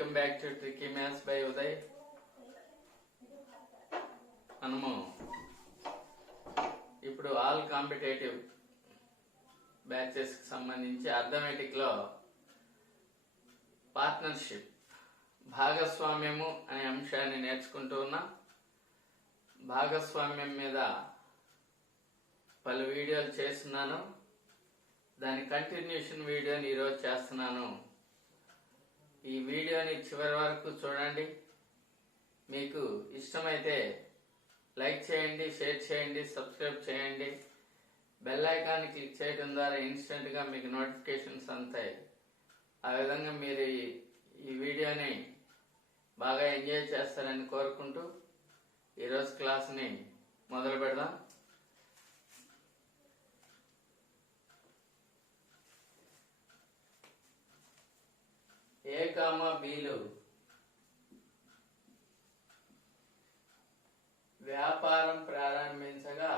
Welcome back to tricky maths by Uday. మనము ఇప్పుడు all competitive batches కి సంబంధించి అర్థమెటిక్ లో పార్ట్నర్షిప్ భాగస్వామ్యము అనే అంశాన్ని నేర్చుకుంటూ ఉన్నాం. భాగస్వామ్యం మీద పలు వీడియోలు చేస్తున్నాను. దాని కంటిన్యూషన్ వీడియోని ఈరోజు చేస్తున్నాను. ఈ వీడియోని చివరి వరకు చూడండి. మీకు ఇష్టమైతే లైక్ చేయండి, షేర్ చేయండి, సబ్స్క్రైబ్ చేయండి. బెల్ ఐకాన్ క్లిక్ చేయడం ద్వారా ఇన్స్టెంట్ గా మీకు నోటిఫికేషన్స్ అందుతాయి. ఆ విధంగా మీరు ఈ వీడియోని బాగా ఎంజాయ్ చేస్తారని కోరుకుంటూ ఈరోజు క్లాస్ని మొదలు పెడదాం. ఏ కామా బీలు వ్యాపారం ప్రారంభించగా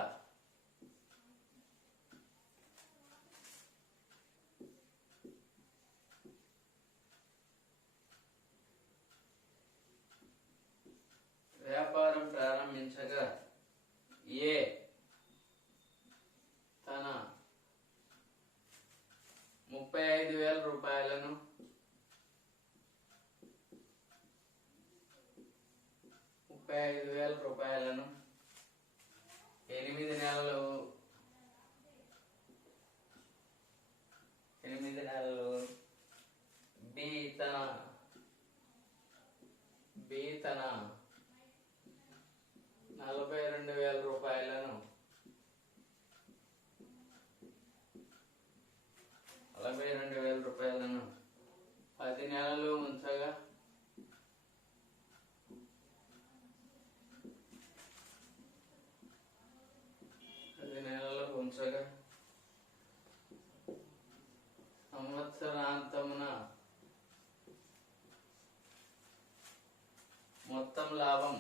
ఏ తన 35,000 రూపాయలను 8 నెలలు బి తన 42,000 రూపాయలను 10 నెలలు ఉంచగా సంవత్సరాంతమున మొత్తం లాభం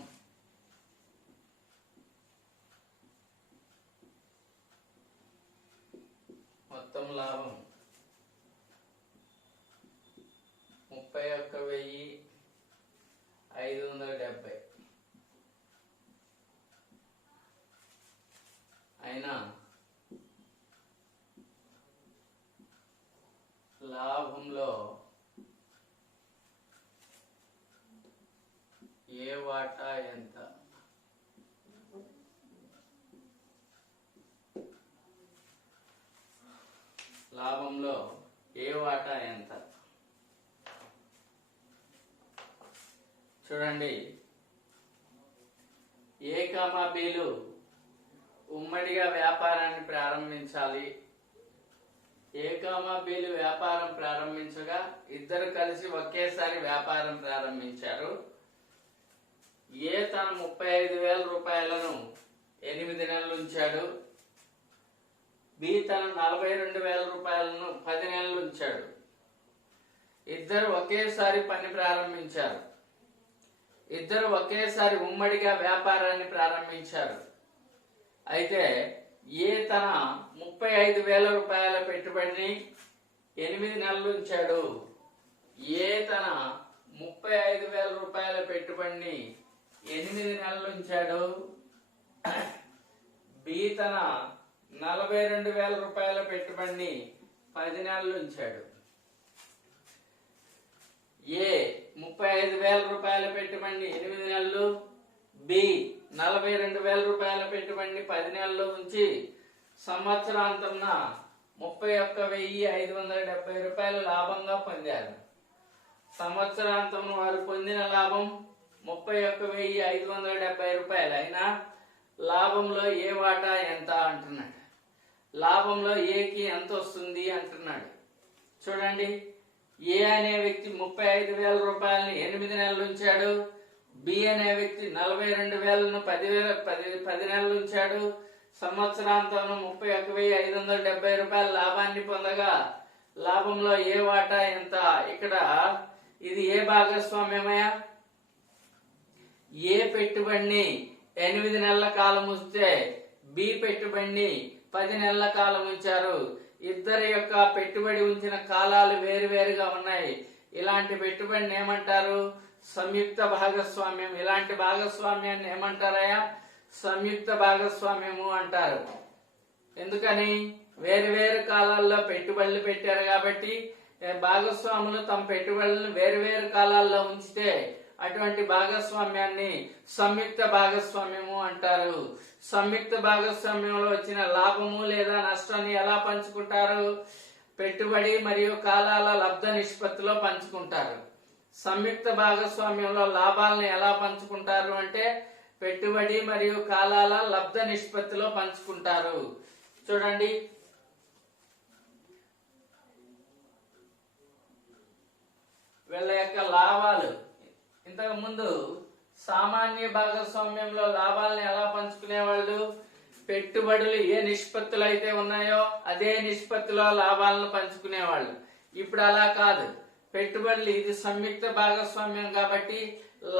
$31,570 అయినా లాభంలో ఏ వాటా ఎంత? లాభంలో ఏ వాటా ఎంత? చూడండి, ఏ కామా బీలు ఉమ్మడిగా వ్యాపారాన్ని ప్రారంభించాలి. ఏ కామా బీలు వ్యాపారం ప్రారంభించగా ఇద్దరు కలిసి ఒకేసారి వ్యాపారం ప్రారంభించారు. ఏ తన 35,000 రూపాయలను 8 నెలలు ఉంచాడు. బి తన 42,000 రూపాయలను 10 నెలలు ఉంచాడు. ఇద్దరు ఒకేసారి పని ప్రారంభించారు. ఇద్దరు ఒకేసారి ఉమ్మడిగా వ్యాపారాన్ని ప్రారంభించారు. అయితే ఏ తన 35,000 రూపాయల పెట్టుబడిని 8 నెలలు ఉంచాడు. ఏ తన 35,000 రూపాయల పెట్టుబడిని 8 నెలలు ఉంచాడు. బి తన 42,000 రూపాయల పెట్టుబడిని 10 నెలలు ఉంచాడు. ఏ 35,000 రూపాయల పెట్టుబడిని 8 నెలలు, బి 42,000 రూపాయల పెట్టుబడిని 10 నెలలు ఉంచి సంవత్సరాంతంన 31,570 రూపాయలు లాభంగా పొందారు. సంవత్సరాంతం వారు పొందిన లాభం 31,570 రూపాయలు. అయినా లాభంలో ఏ వాటా ఎంత అంటున్నాడు. లాభంలో ఏకి ఎంత వస్తుంది అంటున్నాడు. చూడండి, ఏ అనే వ్యక్తి 35,000 రూపాయలని 8 నెలలు ఉంచాడు. బి అనే వ్యక్తి 42,000ను 10 నెలలు ఉంచాడు. సంవత్సరాంతం 31,570 రూపాయల లాభాన్ని పొందగా లాభంలో ఏ వాటా ఎంత? ఇక్కడ ఇది ఏ భాగస్వామ్యమయ్యా? ఏ పెట్టుబడిని 8 నెలల కాలం ఉంచితే బి పెట్టుబడిని 10 నెలల కాలం ఉంచారు. ఇద్దరి యొక్క పెట్టుబడి ఉంచిన కాలాలు వేరువేరుగా ఉన్నాయి. ఇలాంటి పెట్టుబడిని ఏమంటారు? సంయుక్త భాగస్వామ్యం. ఇలాంటి భాగస్వామ్యాన్ని ఏమంటారయ్యా? సంయుక్త భాగస్వామ్యము అంటారు. ఎందుకని? వేరు వేరు కాలాల్లో పెట్టుబడులు పెట్టారు కాబట్టి భాగస్వాములు తమ పెట్టుబడులను వేరు వేరు కాలాల్లో ఉంచితే అటువంటి భాగస్వామ్యాన్ని సంయుక్త భాగస్వామ్యము అంటారు. సంయుక్త భాగస్వామ్యంలో వచ్చిన లాభము లేదా నష్టాన్ని ఎలా పంచుకుంటారు? పెట్టుబడి మరియు కాలాల లబ్ధ నిష్పత్తిలో పంచుకుంటారు. సంయుక్త భాగస్వామ్యంలో లాభాలను ఎలా పంచుకుంటారు అంటే పెట్టుబడి మరియు కాలాల లబ్ధ నిష్పత్తిలో పంచుకుంటారు. చూడండి, వీళ్ళ యొక్క లాభాలు. ఇంతకు ముందు సామాన్య భాగస్వామ్యంలో లాభాలను ఎలా పంచుకునేవాళ్ళు? పెట్టుబడులు ఏ నిష్పత్తులు అయితే ఉన్నాయో అదే నిష్పత్తిలో లాభాలను పంచుకునేవాళ్ళు. ఇప్పుడు అలా కాదు. పెట్టుబడులు ఇది సంయుక్త భాగస్వామ్యం కాబట్టి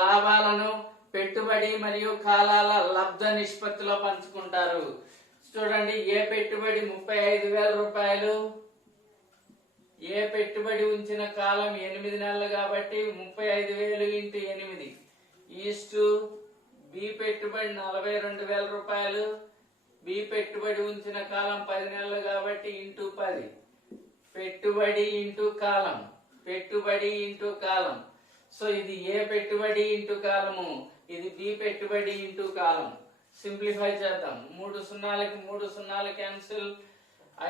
లాభాలను పెట్టుబడి మరియు కాలాల లబ్ధ నిష్పత్తిలో పంచుకుంటారు. చూడండి, ఏ పెట్టుబడి 35,000 రూపాయలు, ఏ పెట్టుబడి ఉంచిన కాలం 8 నెలలు కాబట్టి 35,000 × 8 ఈస్టు బి పెట్టుబడి 42,000 రూపాయలు, బి పెట్టుబడి ఉంచిన కాలం 10 నెలలు కాబట్టి ఇంటూ 10. పెట్టుబడి ఇంటూ కాలం, పెట్టుబడి ఇంటూ కాలం. సో ఇది ఏ పెట్టుబడి ఇంటూ కాలము, ఇది బి పెట్టుబడి ఇంటూ కాలం. సింప్లిఫై చేద్దాం. 3 సున్నాలకి 3 సున్నాలు క్యాన్సిల్,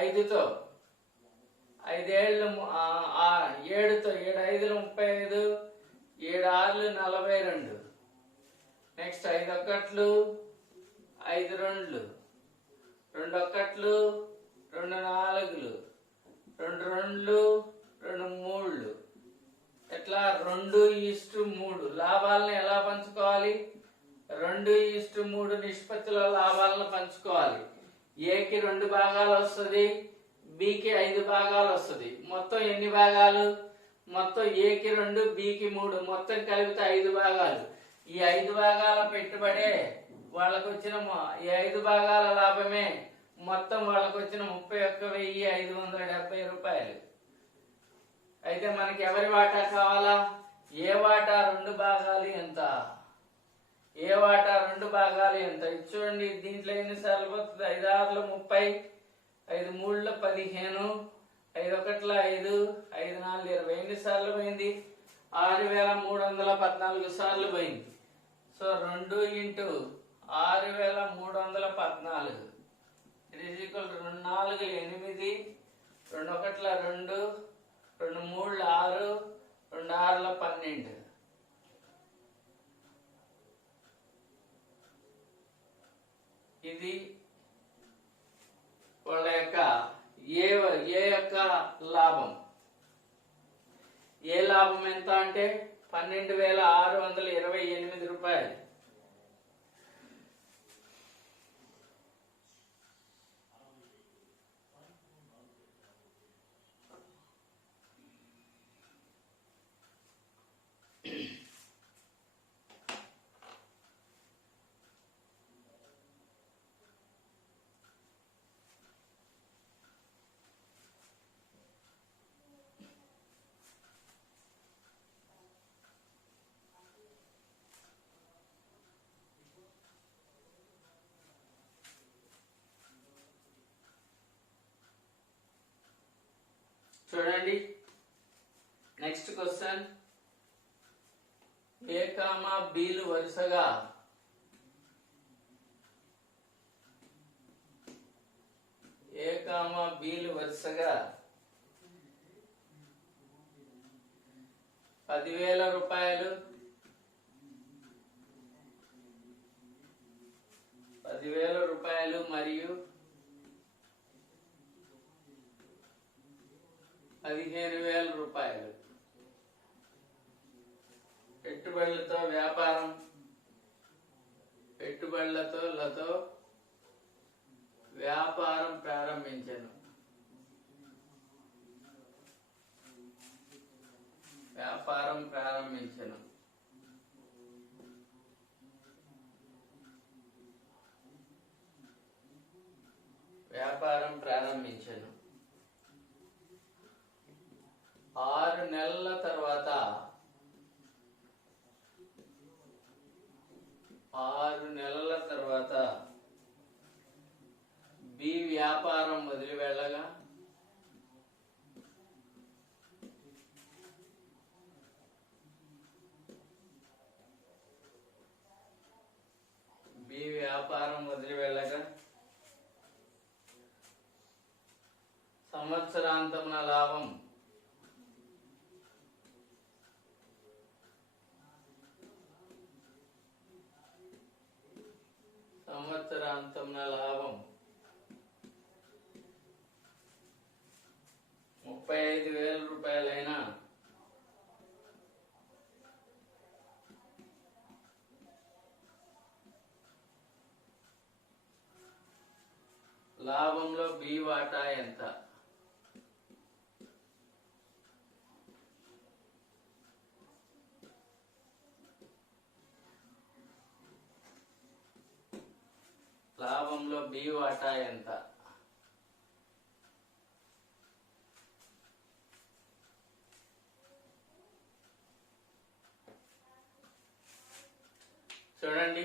5తో 5 ఏళ్ళు 7తో 7 5లు 35, 7 6లు 42. నెక్స్ట్ 5 ఒకట్లు 5 రెండ్లు, 2 ఒకట్లు 2 నాలుగులు, 2 రెండ్లు 2 మూడులు. ఎట్లా? 2:3. లాభాలను ఎలా పంచుకోవాలి? 2:3 నిష్పత్తిలో లాభాలను పంచుకోవాలి. ఏకి 2 భాగాలు వస్తుంది, బికి 5 భాగాలు వస్తుంది. మొత్తం ఎన్ని భాగాలు? మొత్తం ఏకి 2, బికి 3, మొత్తం కలిపితే 5 భాగాలు. ఈ 5 భాగాల పెట్టుబడే వాళ్ళకు వచ్చిన, ఈ 5 భాగాల లాభమే మొత్తం వాళ్ళకు వచ్చిన 31,570 రూపాయలు. అయితే మనకి ఎవరి వాటా కావాలా? ఏ వాటా 2 భాగాలు ఎంత? ఏ వాటా 2 భాగాలు ఎంత? చూడండి, దీంట్లో ఎన్నిసార్లు పోతుంది? 5 6లు 30, 5 3లు 15, 5 1లు 5, 5 4లు 20. ఎన్నిసార్లు పోయింది? 6,314 సార్లు పోయింది. సో 2 × 6,314 2 4 8, 2 1 2, 2 3 6, 2 6 12. ఇది వాళ్ళ యొక్క ఏ యొక్క లాభం. ఏ లాభం ఎంత అంటే 12,628 రూపాయలు. చూడండి, నెక్స్ట్ క్వశ్చన్. ఏ కామా బీలు వరుసగా ఏ కామా బీలు వరుసగా 10,000 రూపాయలు, 10,000 రూపాయలు మరియు 15,000 రూపాయలు పెట్టుబడులతో వ్యాపారం, పెట్టుబడులతో వ్యాపారం ప్రారంభించను. వ్యాపారం ప్రారంభించను. వ్యాపారం ప్రారంభించను. 6 నెలల తర్వాత సంవత్సరాంతమున లాభం సంవత్సరాంతమున లాభం 35,000 రూపాయలైనా లాభంలో బి వాటా ఎంత? లాభంలో బి వాటా ఎంత? చూడండి,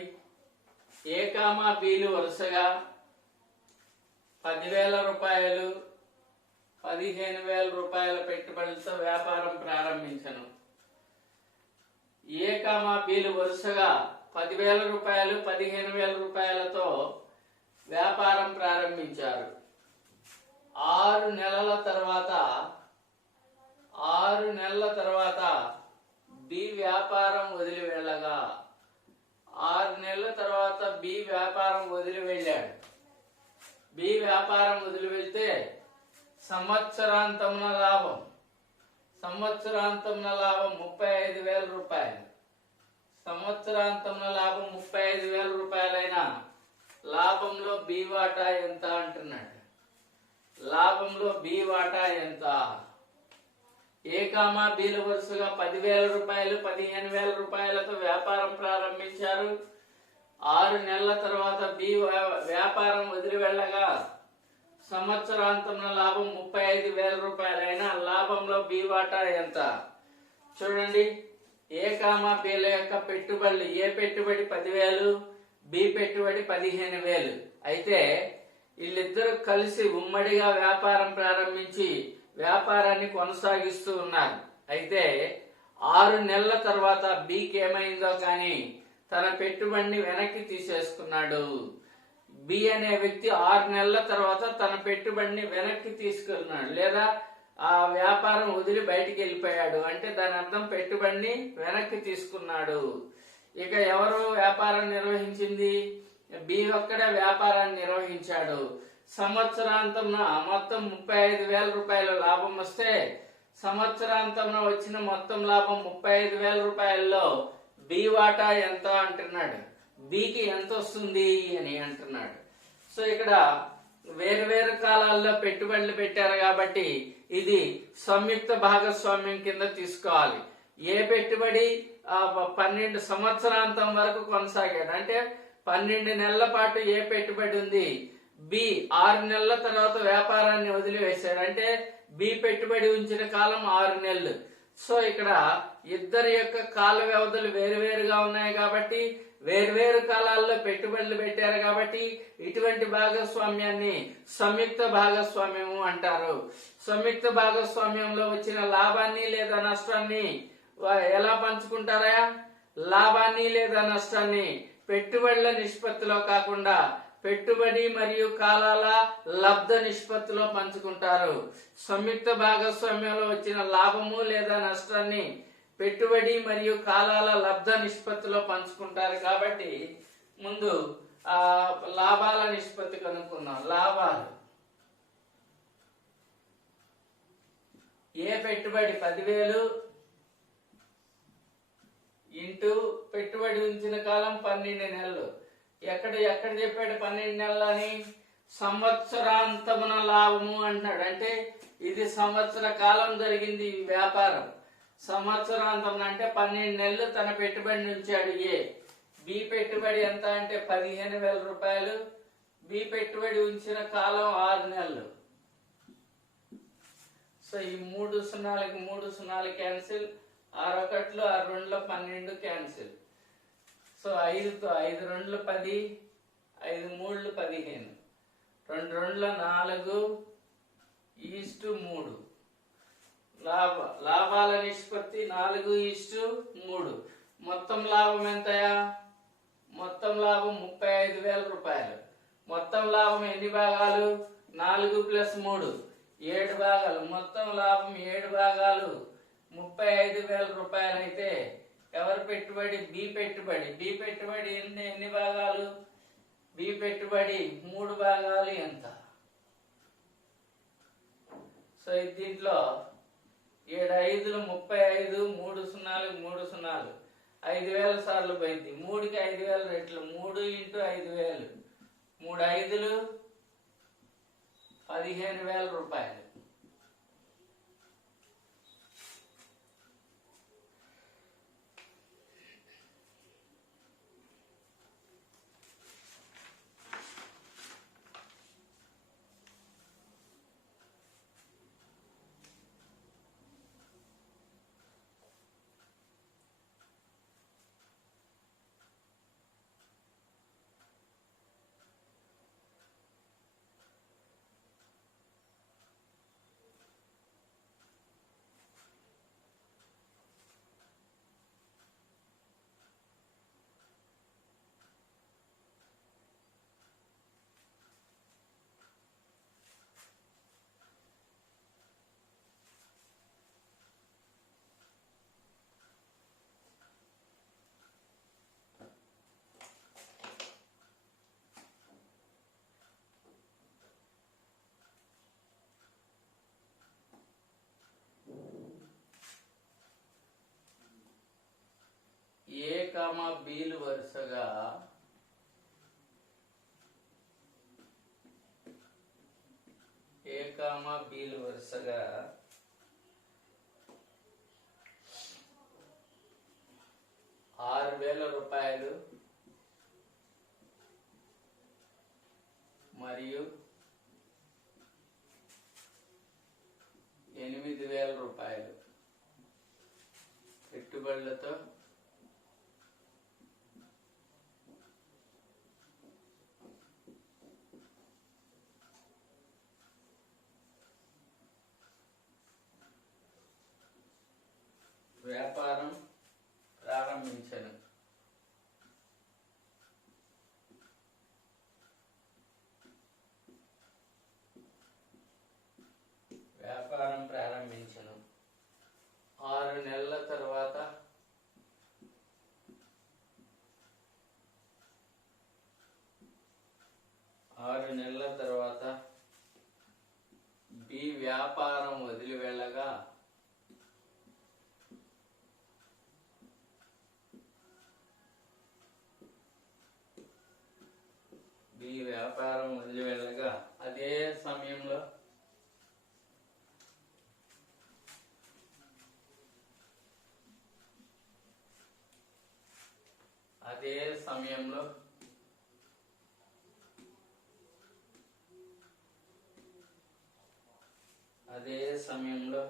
ఏ కామా బిలు వరుసగా 10,000 రూపాయలు 15,000 రూపాయల పెట్టుబడులతో వ్యాపారం ప్రారంభించను. ఏ కామా బిలు వరుసగా 10,000 రూపాయలు 15,000 రూపాయలతో వ్యాపారం ప్రారంభించారు. 6 నెలల తర్వాత బి వ్యాపారం వదిలి వెళ్ళగా 6 నెలల తర్వాత బి వ్యాపారం వదిలి వెళ్ళాడు. బి వ్యాపారం వదిలి వెళ్తే సంవత్సరాంతమున లాభం 35,000 రూపాయలు. సంవత్సరాంతమున లాభం 35,000 రూపాయలైనా లాభంలో బి వాటా ఎంత అంటున్నాడు. లాభంలో బి వాటా ఎంత? ఏ కామా బిలు వరుసగా 10,000 రూపాయలు 15,000 రూపాయలతో వ్యాపారం ప్రారంభించారు. 6 నెలల తర్వాత బి వ్యాపారం వదిలి వెళ్ళగా సంవత్సరాంతమున లాభం 35,000 రూపాయలైనా లాభంలో బి వాటా ఎంత? చూడండి, ఏ కామా బిల యొక్క పెట్టుబడులు, ఏ పెట్టుబడి 10,000, బి పెట్టుబడి 15,000. అయితే వీళ్ళిద్దరూ కలిసి ఉమ్మడిగా వ్యాపారం ప్రారంభించి వ్యాపారాన్ని కొనసాగిస్తూ ఉన్నారు. అయితే 6 నెలల తర్వాత బికి ఏమైందో కానీ తన పెట్టుబడిని వెనక్కి తీసేసుకున్నాడు. బి అనే వ్యక్తి 6 నెలల తర్వాత తన పెట్టుబడిని వెనక్కి తీసుకున్నాడు, లేదా ఆ వ్యాపారం వదిలి బయటికి వెళ్ళిపోయాడు. అంటే దాని అర్థం పెట్టుబడిని వెనక్కి తీసుకున్నాడు. ఇక ఎవరు వ్యాపారం నిర్వహించింది? బి ఒక్కడే వ్యాపారాన్ని నిర్వహించాడు. సంవత్సరాంతంలో మొత్తం 35,000 రూపాయల లాభం వస్తే సంవత్సరాంతంలో వచ్చిన మొత్తం లాభం 35,000 రూపాయల్లో బి వాటా ఎంత అంటున్నాడు. బికి ఎంత వస్తుంది అని అంటున్నాడు. సో ఇక్కడ వేరు కాలాల్లో పెట్టుబడులు పెట్టారు కాబట్టి ఇది సంయుక్త భాగస్వామ్యం కింద తీసుకోవాలి. ఏ పెట్టుబడి 12 సంవత్సరాంతం వరకు కొనసాగాడు, అంటే 12 నెలల పాటు ఏ పెట్టుబడి ఉంది. బి 6 నెలల తర్వాత వ్యాపారాన్ని వదిలివేశాడు, అంటే బి పెట్టుబడి ఉంచిన కాలం 6 నెలలు. సో ఇక్కడ ఇద్దరి యొక్క కాల వ్యవధులు వేరువేరుగా ఉన్నాయి కాబట్టి వేర్వేరు కాలాల్లో పెట్టుబడులు పెట్టారు కాబట్టి ఇటువంటి భాగస్వామ్యాన్ని సంయుక్త భాగస్వామ్యము అంటారు. సంయుక్త భాగస్వామ్యంలో వచ్చిన లాభాన్ని లేదా నష్టాన్ని ఎలా పంచుకుంటారా? లాభాన్ని లేదా నష్టాన్ని పెట్టుబడుల నిష్పత్తిలో కాకుండా పెట్టుబడి మరియు కాలాల లబ్ధ నిష్పత్తిలో పంచుకుంటారు. సంయుక్త భాగస్వామ్యంలో వచ్చిన లాభము లేదా నష్టాన్ని పెట్టుబడి మరియు కాలాల లబ్ధ నిష్పత్తిలో పంచుకుంటారు. కాబట్టి ముందు లాభాల నిష్పత్తి కనుక్కుందాం. లాభాలు ఏ పెట్టుబడి 10,000 ఇంటూ పెట్టుబడి ఉంచిన కాలం 12 నెలలు. ఎక్కడ చెప్పాడు 12 నెలలని? సంవత్సరాంతమున లాభము అంటున్నాడు. అంటే ఇది సంవత్సర కాలం జరిగింది ఈ వ్యాపారం. సంవత్సరాంతం అంటే 12 నెలలు తన పెట్టుబడిని ఉంచాడు ఏ. బి పెట్టుబడి ఎంత అంటే 15,000 రూపాయలు. బి పెట్టుబడి ఉంచిన కాలం 6 నెలలు. సో ఈ 3 సున్నాలకి 3 సున్నాలు క్యాన్సిల్, 6 ఒకట్లు 6 రెండులో 12 క్యాన్సిల్. సో 5తో 5 రెండులు 10, 5 మూడులు 15, 2 రెండులో 4:3. లాభాల నిష్పత్తి 4:3. మొత్తం లాభం ఎంతయా? మొత్తం లాభం 35,000 రూపాయలు. మొత్తం లాభం ఎన్ని భాగాలు? 4 + 3, 7 భాగాలు, మొత్తం లాభం 7 భాగాలు 35,000 రూపాయలు అయితే ఎవరి పెట్టుబడి? బి పెట్టుబడి. బి పెట్టుబడి ఎన్ని భాగాలు? బి పెట్టుబడి 3 భాగాలు ఎంత? సో దీంట్లో 7 5లు 35, 3 0లు 3 0లు 5,000 సార్లు పోయింది. 3కి 5,000 రెట్లు, 3 × 5,000, 3 5లు 15,000 రూపాయలు. బీలు వరుసగా బీలు వరుసగా 6,000 రూపాయలు మరియు 8,000 రూపాయలు పెట్టుబడులతో వ్యాపారం ప్రారంభించను. వ్యాపారం ప్రారంభించను. 6 నెలల తర్వాత బి వ్యాపారం వదిలి వెళ్ళగా అదే సమయంలో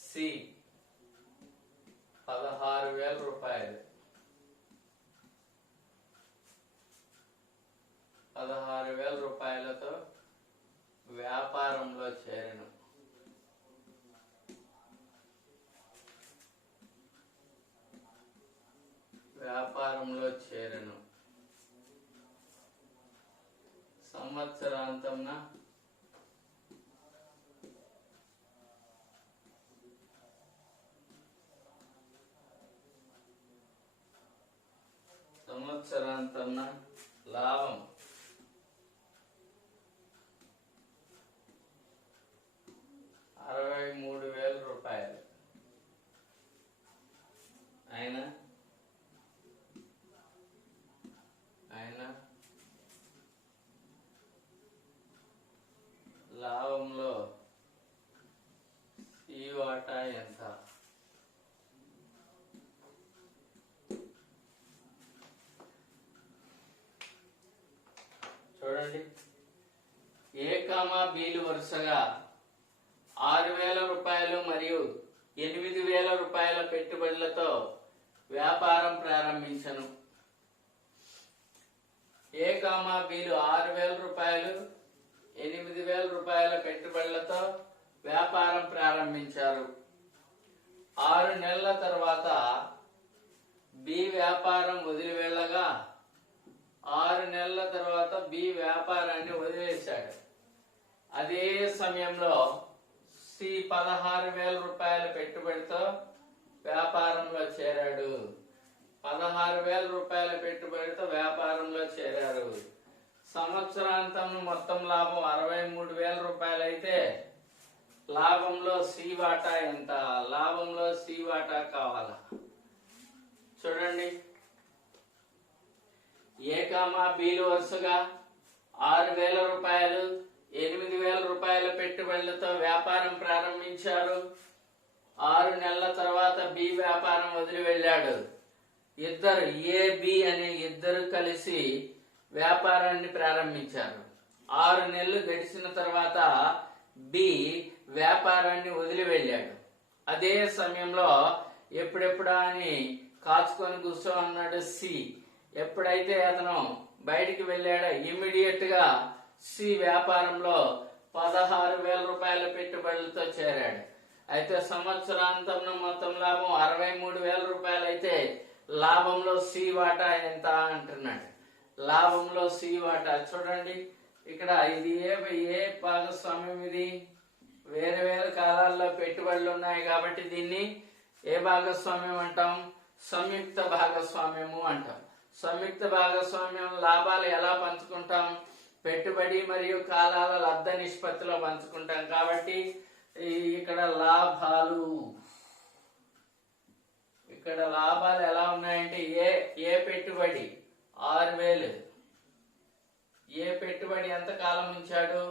సి 16,000 రూపాయలు 16,000 రూపాయలతో వ్యాపారంలో చేరను. సంవత్సరాంతంన లాభం 63,000 రూపాయలు అయినా లాభంలో ఈ వాటా ఎంత? చూడండి, బీలు వరుసగా 6,000 రూపాయలు మరియు 8,000 రూపాయల పెట్టుబడులతో వ్యాపారం ప్రారంభించను. బీలు 6,000 రూపాయలు 8,000 రూపాయల పెట్టుబడులతో వ్యాపారం ప్రారంభించారు. 6 నెలల తర్వాత బి వ్యాపారం వదిలి వెళ్ళగా 6 నెలల తర్వాత బి వ్యాపారాన్ని వదిలేశాడు. అదే సమయంలో సి 16,000 రూపాయల పెట్టుబడితో వ్యాపారంలో చేరాడు. 16,000 రూపాయల పెట్టుబడితో వ్యాపారంలో చేరారు. సంవత్సరాంతం మొత్తం లాభం 63,000 రూపాయలు అయితే లాభంలో సి వాటా ఎంత? లాభంలో సి వాటా కావాలా? చూడండి, ఏ కామా బీలు వరుసగా 6,000 రూపాయలు 8,000 రూపాయల పెట్టుబడులతో వ్యాపారం ప్రారంభించారు. 6 నెలల తర్వాత బి వ్యాపారం వదిలి వెళ్ళాడు. ఇద్దరు ఏ బి అనే ఇద్దరు కలిసి వ్యాపారాన్ని ప్రారంభించారు. 6 నెలలు గడిచిన తర్వాత బి వ్యాపారాన్ని వదిలి వెళ్ళాడు. అదే సమయంలో ఎప్పుడెప్పుడా అని కాచుకొని కూర్చో అన్నాడు సి. ఎప్పుడైతే అతను బయటికి వెళ్ళాడో ఇమ్మీడియట్ గా సి వ్యాపారంలో 16,000 రూపాయల పెట్టుబడులతో చేరాడు. అయితే సంవత్సరాంతంలో మొత్తం లాభం 63,000 రూపాయలు అయితే లాభంలో సి వాటా ఎంత అంటున్నాడు. లాభంలో సి వాటా చూడండి, ఇక్కడ ఇది ఏ భాగస్వామ్యం? ఇది వేరు వేరు కాలాల్లో పెట్టుబడులు ఉన్నాయి కాబట్టి దీన్ని ఏ భాగస్వామ్యం అంటాం? సంయుక్త భాగస్వామ్యము అంటాం. సంయుక్త భాగస్వామ్యం లాభాలు ఎలా పంచుకుంటాం? పెట్టుబడి మరియు కాలాల లబ్ధ నిష్పత్తిలో పంచుకుంటాం. కాబట్టి ఇక్కడ లాభాలు ఎలా ఉన్నాయంటే ఏ పెట్టుబడి 6,000. ఏ పెట్టుబడి ఎంత కాలం ఉంచాడు?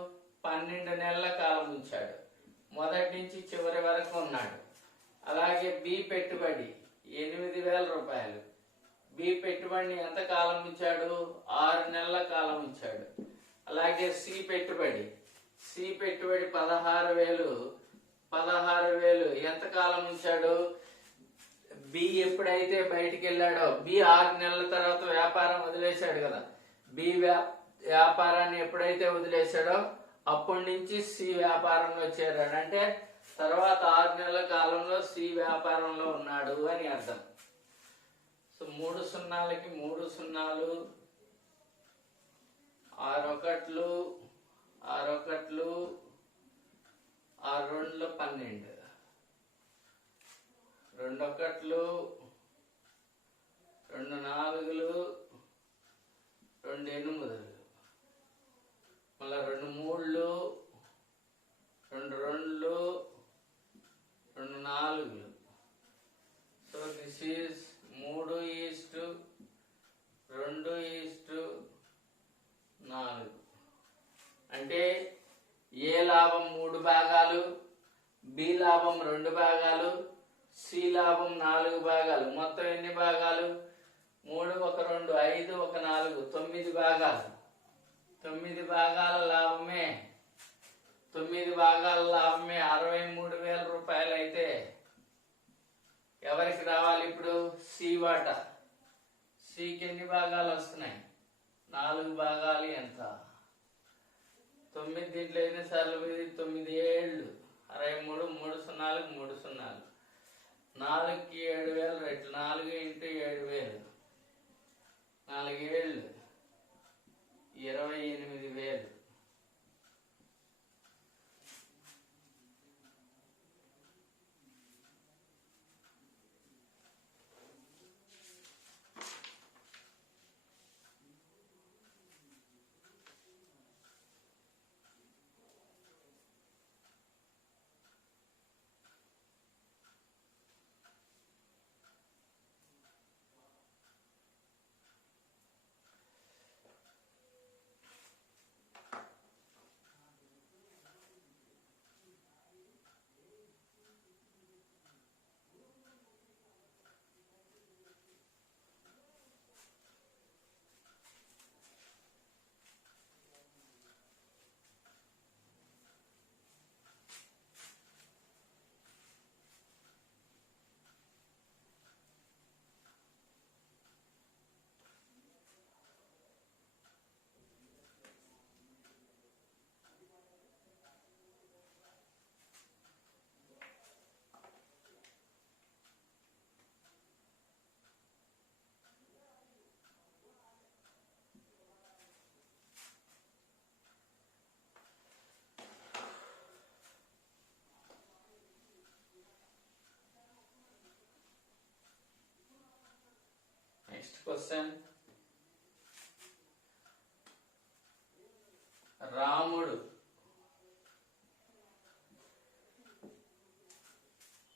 12 నెలల కాలం ఉంచాడు. మొదటి నుంచి చివరి వరకు ఉన్నాడు. అలాగే బి పెట్టుబడి 8,000 రూపాయలు. బి పెట్టుబడిని ఎంత కాలం ఉంచాడు? 6 నెలల కాలం ఉంచాడు. అలాగే సి పెట్టుబడి 16,000 ఎంత కాలం ఉంచాడు? బి ఎప్పుడైతే బయటికి వెళ్ళాడో, బి 6 నెలల తర్వాత వ్యాపారం వదిలేశాడు కదా. బి వ్యాపారాన్ని ఎప్పుడైతే వదిలేశాడో అప్పటి నుంచి సి వ్యాపారంలో చేరాడు. అంటే తర్వాత 6 నెలల కాలంలో సి వ్యాపారంలో ఉన్నాడు అని అర్థం. సో 3 సున్నాలకి 3 సున్నాలు, 6 ఒకట్లు, 6 ఒకట్లు, 6 రెండ్లు 12, 2 ఒకట్లు, 2 నాలుగులు, 2 8, మళ్ళా 2 మూడులు, 2 రెండ్లు, 2 నాలుగులు. So this is 3:2:4. అంటే ఏ లాభం 3 భాగాలు, బి లాభం 2 భాగాలు, సి లాభం 4 భాగాలు. మొత్తం ఎన్ని భాగాలు? 3 1 2 5 1 4 9 భాగాలు. 9 భాగాల లాభమే 63,000 రూపాయలు అయితే ఎవరికి రావాలి ఇప్పుడు? సి వాటా. సికి ఎన్ని భాగాలు వస్తున్నాయి? 4 భాగాలు. ఎంత? 9 దీంట్లో ఎన్నిసార్లు? 9 ఏళ్ళు 63, 3 సున్నాలకు 3 సున్నాలు, 4కి 7,000 రెట్లు, 4 × 7,000, 4 ఏళ్ళు 28,000. కంటిన్యూషన్ రాముడు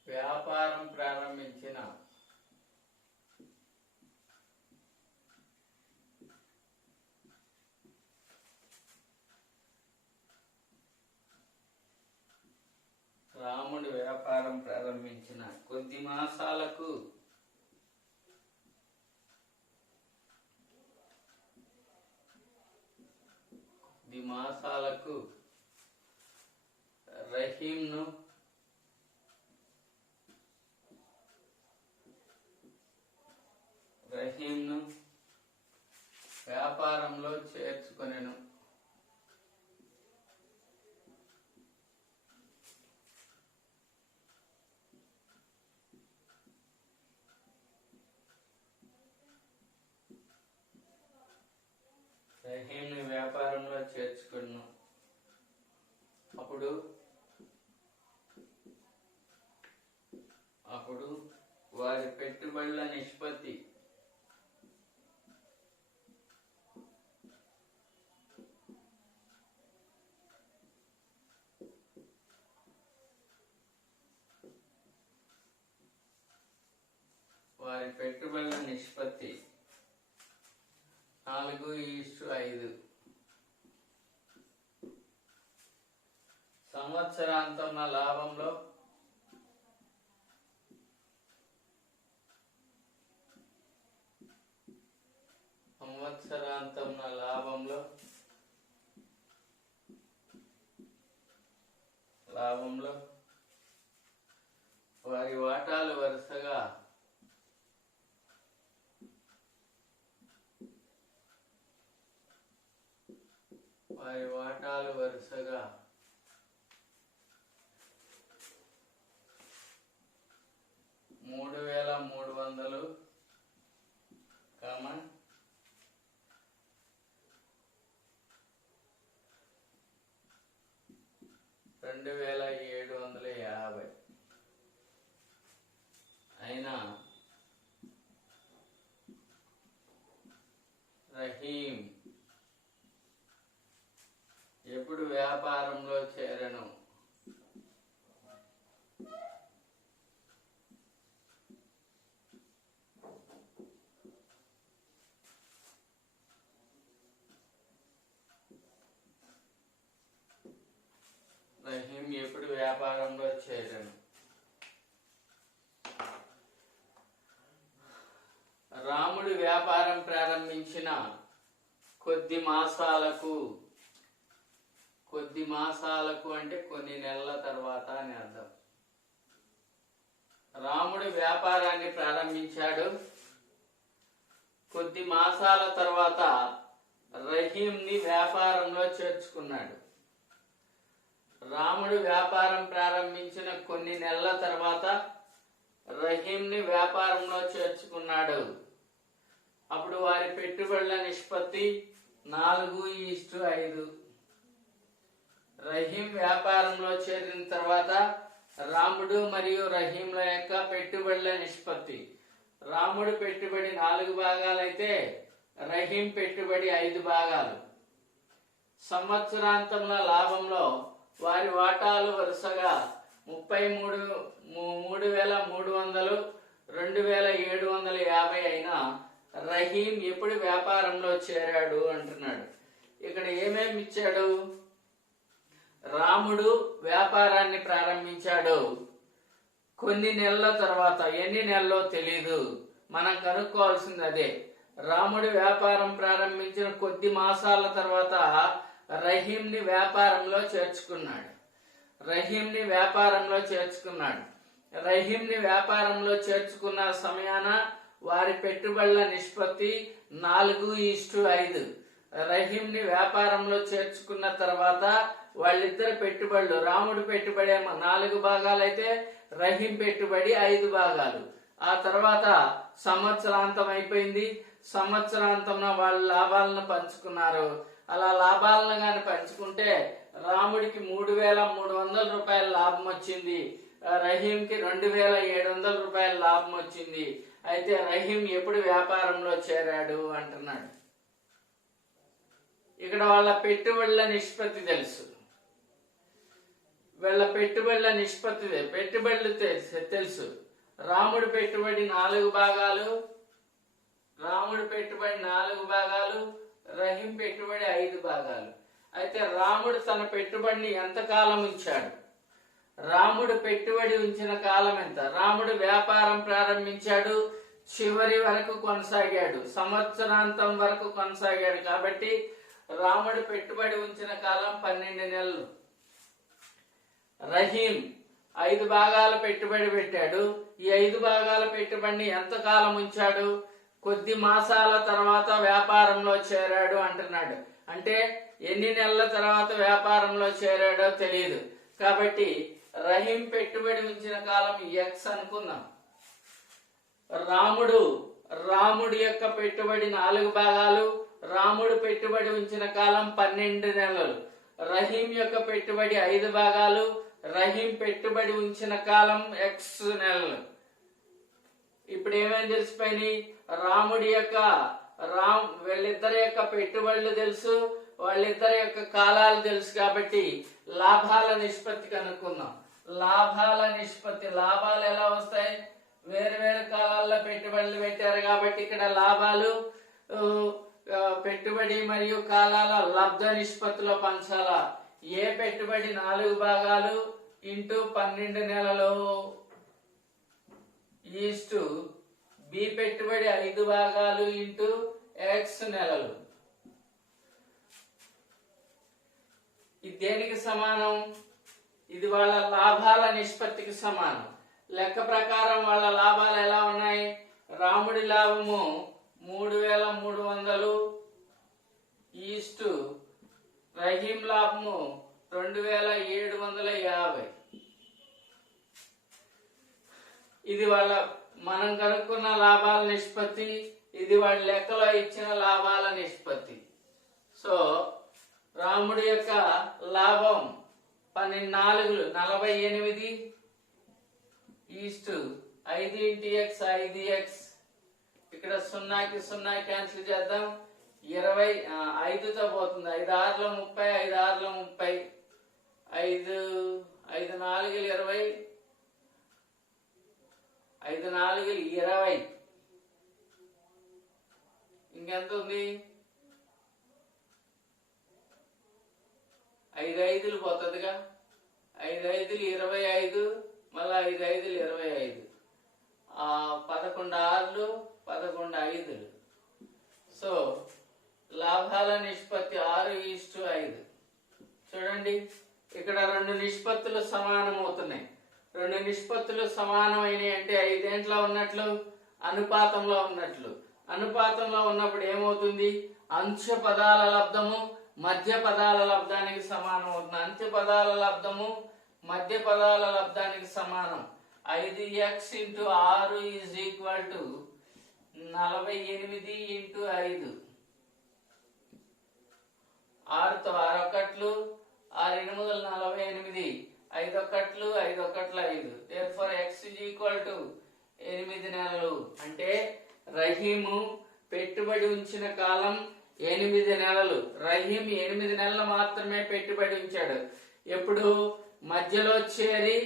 వ్యాపారం ప్రారంభించిన కొద్ది మాసాలకు రహీంను వ్యాపారంలో చేర్చుకొనెను. రహీంని వ్యాపారంలో చేర్చుకున్నాను. అప్పుడు వారి పెట్టుబడుల నిష్పత్తి వారి పెట్టుబడుల నిష్పత్తి 4:5. సంవత్సరాంతం లాభంలో వారి వాటాలు వరుసగా $3,300, 2,750 అయినా రహీం ఎప్పుడు వ్యాపారంలో చేరెను? రాముడు వ్యాపారం ప్రారంభించిన కొద్ది మాసాలకు అంటే కొన్ని నెలల తర్వాత అని అర్థం. రాముడు వ్యాపారాన్ని ప్రారంభించాడు. కొద్ది మాసాల తర్వాత రహీంని వ్యాపారంలో చేర్చుకున్నాడు. రాముడు వ్యాపారం ప్రారంభించిన కొన్ని నెలల తర్వాత రహీంని వ్యాపారంలో చేర్చుకున్నాడు. అప్పుడు వారి పెట్టుబడుల నిష్పత్తి 4:5. రహీం వ్యాపారంలో చేరిన తర్వాత రాముడు మరియు రహీంల యొక్క పెట్టుబడుల నిష్పత్తి, రాముడు పెట్టుబడి 4 భాగాలైతే రహీం పెట్టుబడి 5 భాగాలు. సంవత్సరాంతంలో లాభంలో వారి వాటాలు వరుసగా 33,300, 2,750 అయినా రహీం ఎప్పుడు వ్యాపారంలో చేరాడు అంటున్నాడు. ఇక్కడ ఏమేమి ఇచ్చాడు? రాముడు వ్యాపారాన్ని ప్రారంభించాడు కొన్ని నెలల తర్వాత, ఎన్ని నెలల్లో తెలీదు, మనం కనుక్కోవాల్సింది అదే. రాముడు వ్యాపారం ప్రారంభించిన కొద్ది మాసాల తర్వాత రహీంని వ్యాపారంలో చేర్చుకున్నాడు. రహీంని వ్యాపారంలో చేర్చుకున్న సమయాన వారి పెట్టుబడుల నిష్పత్తి 4:5. రహీంని వ్యాపారంలో చేర్చుకున్న తర్వాత వాళ్ళిద్దరు పెట్టుబడులు, రాముడు పెట్టుబడి 4 భాగాలైతే రహీం పెట్టుబడి 5 భాగాలు. ఆ తర్వాత సంవత్సరాంతం అయిపోయింది. సంవత్సరాంతంలో వాళ్ళు లాభాలను పంచుకున్నారు. అలా లాభాలను గాని పంచుకుంటే రాముడికి $3,300 లాభం వచ్చింది. రహీంకి 2700 రూపాయల లాభం వచ్చింది. అయితే రహీం ఎప్పుడు వ్యాపారంలో చేరాడు అంటున్నాడు. ఇక్కడ వాళ్ళ పెట్టుబడుల నిష్పత్తి తెలుసు. వీళ్ళ పెట్టుబడుల నిష్పత్తి పెట్టుబడులు తెలుసు. రాముడి పెట్టుబడి 4 భాగాలు, రహీం పెట్టుబడి 5 భాగాలు. అయితే రాముడు తన పెట్టుబడిని ఎంతకాలం ఉంచాడు? రాముడు పెట్టుబడి ఉంచిన కాలం ఎంత? రాముడు వ్యాపారం ప్రారంభించాడు, చివరి వరకు కొనసాగాడు, సంవత్సరాంతం వరకు కొనసాగాడు. కాబట్టి రాముడు పెట్టుబడి ఉంచిన కాలం 12 నెలలు. రహీం 5 భాగాల పెట్టుబడి పెట్టాడు. ఈ 5 భాగాల పెట్టుబడిని ఎంతకాలం ఉంచాడు? కొద్ది మాసాల తర్వాత వ్యాపారంలో చేరాడు అంటున్నాడు. అంటే ఎన్ని నెలల తర్వాత వ్యాపారంలో చేరాడో తెలియదు. కాబట్టి రహీం పెట్టుబడి ఉంచిన కాలం ఎక్స్ అనుకుందాం. రాముడి యొక్క పెట్టుబడి 4 భాగాలు, రాముడు పెట్టుబడి ఉంచిన కాలం 12 నెలలు. రహీం యొక్క పెట్టుబడి 5 భాగాలు, రహీం పెట్టుబడి ఉంచిన కాలం ఎక్స్ నెలలు. ఇప్పుడు ఏమేమి తెలిసిపోయినాయి? వీళ్ళిద్దరి యొక్క పెట్టుబడులు తెలుసు, వాళ్ళిద్దరి యొక్క కాలాలు తెలుసు. కాబట్టి లాభాల నిష్పత్తి కనుక్కుందాం. లాభాలు ఎలా వస్తాయి? వేరు వేరు కాలాల్లో పెట్టుబడులు పెట్టారు కాబట్టి ఇక్కడ లాభాలు పెట్టుబడి మరియు కాలాల లబ్ధ నిష్పత్తిలో పంచాలా. ఏ పెట్టుబడి 4 భాగాలు ఇంటూ 12 నెలలు ఈస్టు బి పెట్టుబడి 5 భాగాలు ఇంటూ ఎక్స్ నెలలు. ఇది దేనికి సమానం? ఇది వాళ్ళ లాభాల నిష్పత్తికి సమానం. లెక్క ప్రకారం వాళ్ళ లాభాలు ఎలా ఉన్నాయి? రాముడి లాభము 3300 ఈస్టు రహీం లాభము 2750. ఇది మనం కనుక్కున్న లాభాల నిష్పత్తి, ఇది వాళ్ళ లెక్కలో ఇచ్చిన లాభాల నిష్పత్తి. సో రాముడి యొక్క లాభం 48 ఈస్టు 5 ఇంటూ ఎక్స్ 5x. ఇక్కడ 0కి 0 క్యాన్సిల్ చేద్దాం. 20 5తో పోతుంది. 5 6ల 30, 5 6ల 30, 5 4 20, 5 4 20. ఇంకెంత ఉంది? 5 5లు పోతుందిగా. 5 5లు 25, మళ్ళా 5 5లు 25, 11 6లు 11 5లు. సో లాభాల నిష్పత్తి 6:5. చూడండి, ఇక్కడ 2 నిష్పత్తులు సమానం అవుతున్నాయి. 2 నిష్పత్తులు సమానమైనవి అంటే 5 ఏంట్లో ఉన్నట్లు? అనుపాతంలో ఉన్నట్లు. అనుపాతంలో ఉన్నప్పుడు ఏమవుతుంది? అంశ పదాల లబ్ధము మధ్య పదాల లబ్ధానికి సమానం అవుతుంది. అంత్య పదాల లబ్ధము మధ్య పదాల లబ్ధానికి సమానం. 5x into 6 is equal to 48 into 5. 6తో 6 ఒకట్లు, 6 8 48, 5 ఒకట్లు, 5 ఒకట్ల 5. therefore x is equal to 8 నెలలు. అంటే రహీము పెట్టుబడి ఉంచిన కాలం 8 నెలలు. రహీం 8 నెలలు మాత్రమే పెట్టుబడి ఉంచాడు. ఎప్పుడు? మధ్యలో చేరి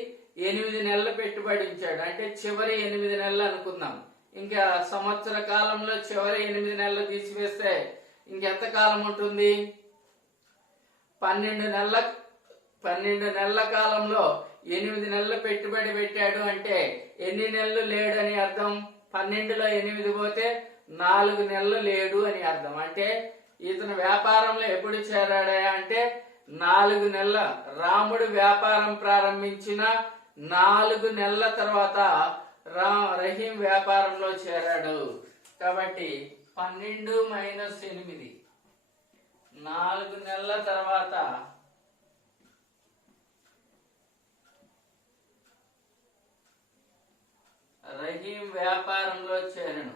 8 నెలలు పెట్టుబడి ఉంచాడు. అంటే చివరి 8 నెలలు అనుకుందాం. ఇంకా సంవత్సర కాలంలో చివరి 8 నెలలు తీసివేస్తే ఇంకెంత కాలం ఉంటుంది? 12 నెలల కాలంలో 8 నెలలు పెట్టుబడి పెట్టాడు. అంటే ఎన్ని నెలలు లేడు అని అర్థం? 12లో 8 పోతే 4 నెలలు లేడు అని అర్థం. అంటే ఇతను వ్యాపారంలో ఎప్పుడు చేరాడా అంటే 4 నెలల, రాముడు వ్యాపారం ప్రారంభించిన 4 నెలల తర్వాత రహీం వ్యాపారంలో చేరాడు. కాబట్టి 12 - 8, 4 నెలల తర్వాత రహీం వ్యాపారంలో చేరను.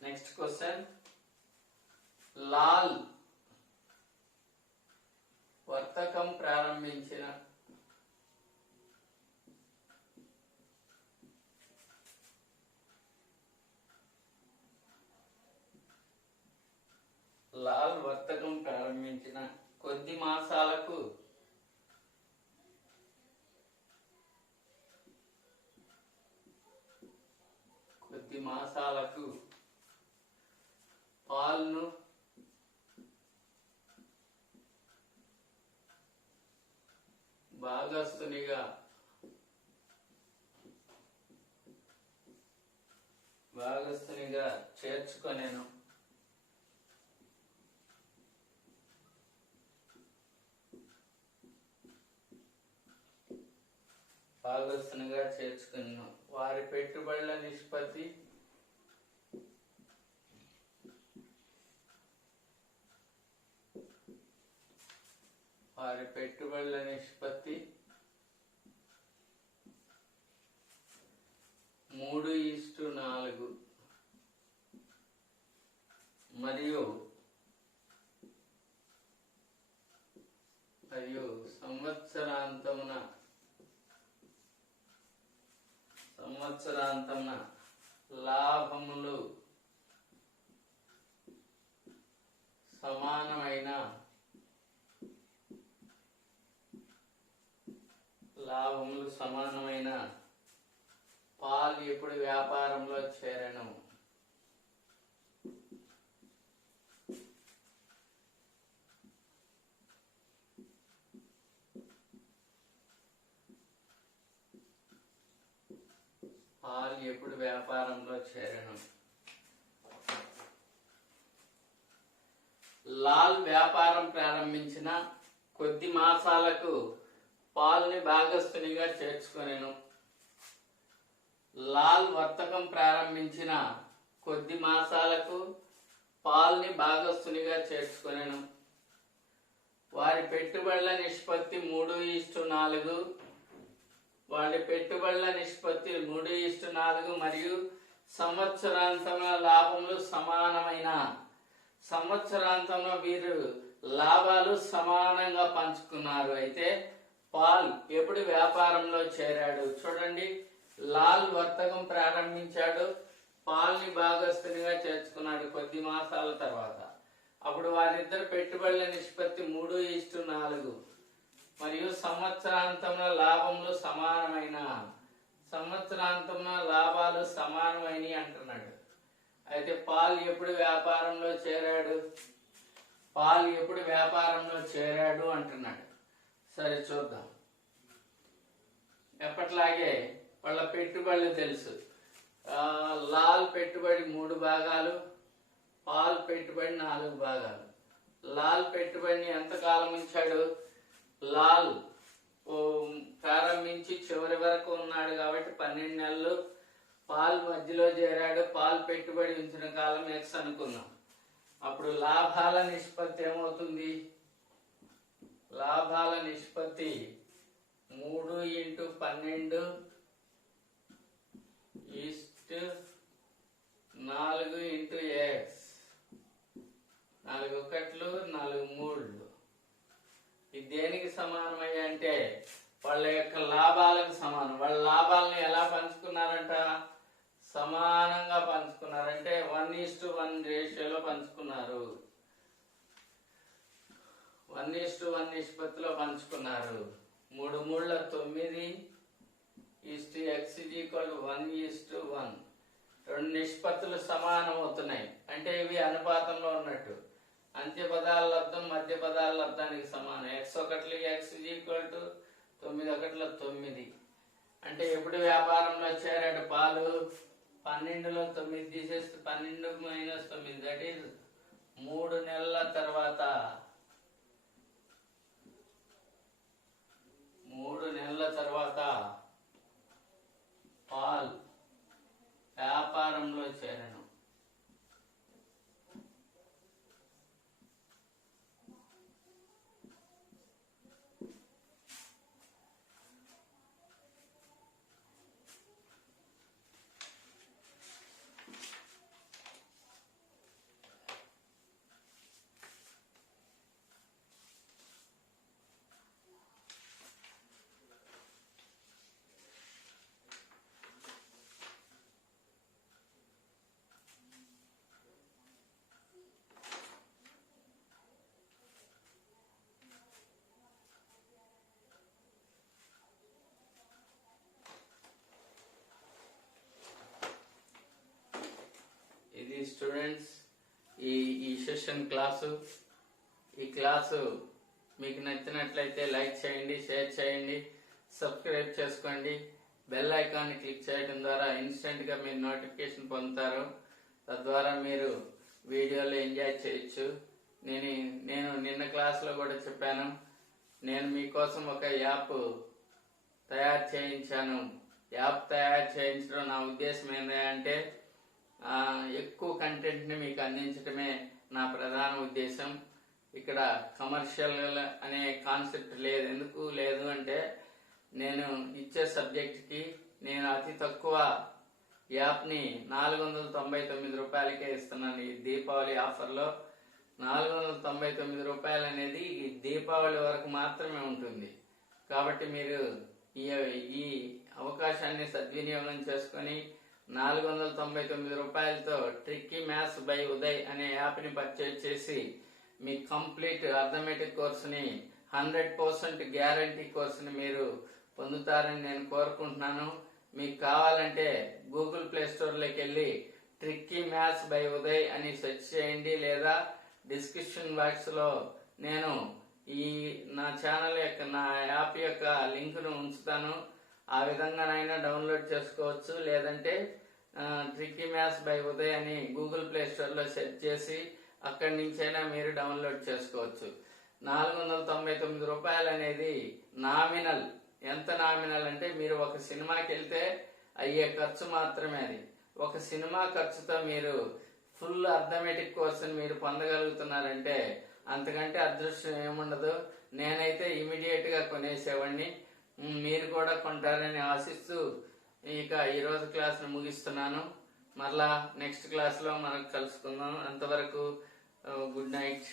నెక్స్ట్ క్వశ్చన్, లాల్ వర్తకం ప్రారంభించిన కొద్ది మాసాలకు పాలను భాగస్తునిగా చేర్చుకొనెను. వారి పెట్టుబడుల నిష్పత్తి వారి పెట్టుబడుల నిష్పత్తి 3:4 మరియు సంవత్సరాంతమున లాభములు సమానమైన పాలు ఎప్పుడు వ్యాపారంలో చేరను. లాల్ వ్యాపారం ప్రారంభించిన కొద్ది మాసాలకు పాల్ని భాగస్తునిగా చేర్చుకొనెను. లాల్ వర్తకం ప్రారంభించిన కొద్ది మాసాలకు పాల్ని భాగస్తునిగా చేర్చుకొనెను. వారి పెట్టుబడుల నిష్పత్తి 3:4 మరియు సంవత్సరాంతంలో లాభములు సంవత్సరాంతంలో వీరు లాభాలు సమానంగా పంచుకున్నారు. అయితే పాల్ ఎప్పుడు వ్యాపారంలో చేరాడు? చూడండి, లాల్ వర్తకం ప్రారంభించాడు, పాల్ని భాగస్తునిగా చేర్చుకున్నాడు కొద్ది మాసాల తర్వాత. అప్పుడు వారిద్దరు పెట్టుబడుల నిష్పత్తి 3:4 మరియు సంవత్సరాంతంలో లాభాలు సమానమైనవి అంటున్నాడు. అయితే పాల్ ఎప్పుడు వ్యాపారంలో చేరాడు అంటున్నాడు. సరే చూద్దాం. ఎప్పట్లాగే వాళ్ళ పెట్టుబడులు తెలుసు. లాల్ పెట్టుబడి 3 భాగాలు, పాల్ పెట్టుబడి 4 భాగాలు. లాల్ పెట్టుబడిని ఎంతకాలం ఉంచాడు? లాల్ ప్రారంభించి చివరి వరకు ఉన్నాడు కాబట్టి 12 నెలలు. పాల్ మధ్యలో చేరాడు, పాల్ పెట్టుబడి ఉంచిన కాలం X అనుకున్నాం. అప్పుడు లాభాల నిష్పత్తి ఏమవుతుంది? లాభాల నిష్పత్తి 3:12 4x 4 1 4 3. ఇది దేనికి సమానమయ్యా అంటే వాళ్ళ యొక్క లాభాలకు సమానం. వాళ్ళ లాభాలను ఎలా పంచుకున్నారంట? సమానంగా పంచుకున్నారంటే 1:1 రేషియోలో పంచుకున్నారు. 1:1 నిష్పత్తిలో పంచుకున్నారు. 3 3 9 x 1:1. 2 నిష్పత్తులు సమానం అవుతున్నాయి. అంటే ఇవి అనుపాతంలో ఉన్నట్టు. అంత్య పదాల లబ్ధం మధ్య పదాల లబ్ధానికి సమానం. x1 x 9 1 9. అంటే ఎప్పుడు వ్యాపారంలో చేరాడు పాలు? 12లో 9 తీసేస్తే 12 - 9 దట్ ఈజ్ 3 నెలల తర్వాత. 3 నెలల తర్వాత పాల్ వ్యాపారంలో చేరను. స్టూడెంట్స్, ఈ సెషన్ క్లాసు ఈ క్లాసు మీకు నచ్చినట్లయితే లైక్ చేయండి, షేర్ చేయండి, సబ్స్క్రైబ్ చేసుకోండి. బెల్ ఐకాన్ని క్లిక్ చేయడం ద్వారా ఇన్స్టెంట్గా మీరు నోటిఫికేషన్ పొందుతారు. తద్వారా మీరు వీడియోలు ఎంజాయ్ చేయొచ్చు. నేను నిన్న క్లాస్లో కూడా చెప్పాను, నేను మీకోసం ఒక యాప్ తయారు చేయించాను. యాప్ తయారు చేయించడం నా ఉద్దేశం ఏంటంటే ఎక్కువ కంటెంట్ని మీకు అందించడమే నా ప్రధాన ఉద్దేశం. ఇక్కడ కమర్షియల్ అనే కాన్సెప్ట్ లేదు. ఎందుకు లేదు అంటే నేను ఇచ్చే సబ్జెక్ట్కి నేను అతి తక్కువ యాప్ని 499 రూపాయలకే ఇస్తున్నాను. ఈ దీపావళి ఆఫర్లో 499 రూపాయలు అనేది ఈ దీపావళి వరకు మాత్రమే ఉంటుంది. కాబట్టి మీరు ఈ అవకాశాన్ని సద్వినియోగం చేసుకొని 499 రూపాయలతో ట్రిక్కీ మ్యాథ్స్ బై ఉదయ్ అనే యాప్ని పర్చేజ్ చేసి మీ కంప్లీట్ అర్థమెటిక్ కోర్సుని 100% గ్యారంటీ కోర్సుని మీరు పొందుతారని నేను కోరుకుంటున్నాను. మీకు కావాలంటే గూగుల్ ప్లే స్టోర్లోకి వెళ్ళి ట్రిక్కీ మ్యాథ్స్ బై ఉదయ్ అని సెర్చ్ చేయండి, లేదా డిస్క్రిప్షన్ బాక్స్లో నేను నా ఛానల్ యొక్క నా యాప్ యొక్క లింక్ను ఉంచుతాను. ఆ విధంగానైనా డౌన్లోడ్ చేసుకోవచ్చు. లేదంటే ట్రిక్కీ మ్యాథ్స్ బై ఉదయ్ అని గూగుల్ ప్లే స్టోర్లో సెర్చ్ చేసి అక్కడి నుంచైనా మీరు డౌన్లోడ్ చేసుకోవచ్చు. 499 రూపాయలు అనేది నామినల్. ఎంత నామినల్ అంటే మీరు ఒక సినిమాకి వెళ్తే అయ్యే ఖర్చు మాత్రమే అది. ఒక సినిమా ఖర్చుతో మీరు ఫుల్ అర్థమెటిక్ కోర్సుని మీరు పొందగలుగుతున్నారంటే అంతకంటే అదృష్టం ఏముండదు. నేనైతే ఇమీడియట్ గా కొనేసేవాడిని. మీరు కూడా కొంటారని ఆశిస్తూ ఇక ఈరోజు క్లాస్ను ముగిస్తున్నాను. మరలా నెక్స్ట్ క్లాస్లో మనం కలుసుకుందాం. అంతవరకు గుడ్ నైట్.